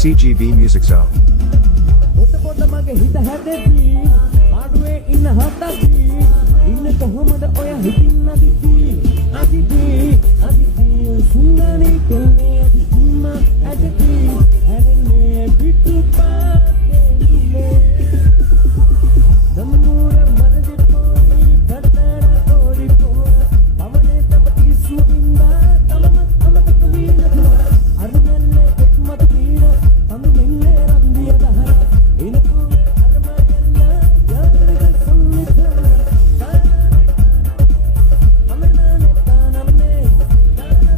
CGV Music Zone. පොත පොත මගේ හිත හැදෙති පාඩුවේ ඉන්න හතති ඉන්න කොහොමද ඔය හිතින් අදිති සුන්දරී කෙල්ලේ අදිතිම ඇදති හැරෙන්නේ පිටු පාදෙන්නේ දම්මුර මරදි පොයි පතර ඕඩි පොර පවනේ තපති සුවින්දා තම කුවිල අරුණල්ලේ එක්මත තීර අඳු මෙන්නේ රන්දිය දහර ඉනකුවේ අරමයන්න යාදරක සම්මිතා අමනානේ තානම්නේ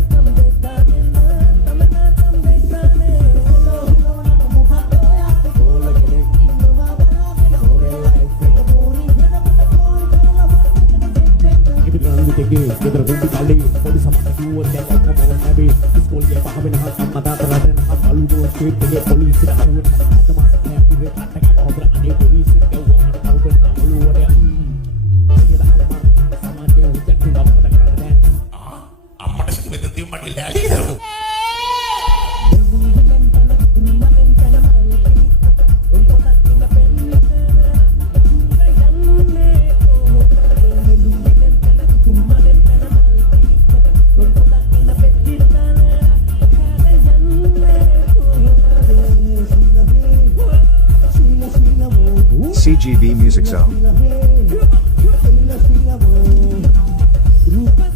තානම් දෙතානේ තමනා තම් දෙතානේ මොකක්ද ඔයා කොලකේ ඉන්නවා බරගෙන ඕනේ ලයිෆ් එක බෝරින් වෙනකොට කෝල් කරලා ඉතින් දෙකේ ගෙදර දුන්නි කල්ලි පොඩි සමහර කිව්වොත් දැන් ඔක්කොම නැබි ඉස්කෝලේ පහ වෙනකම් අම්මා තාත්තා රටෙන් අලුගෝ ස්ට්‍රීට් එකේ පොලිසියට අහුවෙන අතමාස් කැම්පිරේ කට්ටක බහුබර අනේ පොලිසිය ගවවන අවබන ඔළුවට කියලා අම්මා සමාජයේ උච්චට බප්පට කරන්න දැන් අම්මට කිව්වෙද තියුම්මට ලෑස්තිද CGV Music Zone. Rupa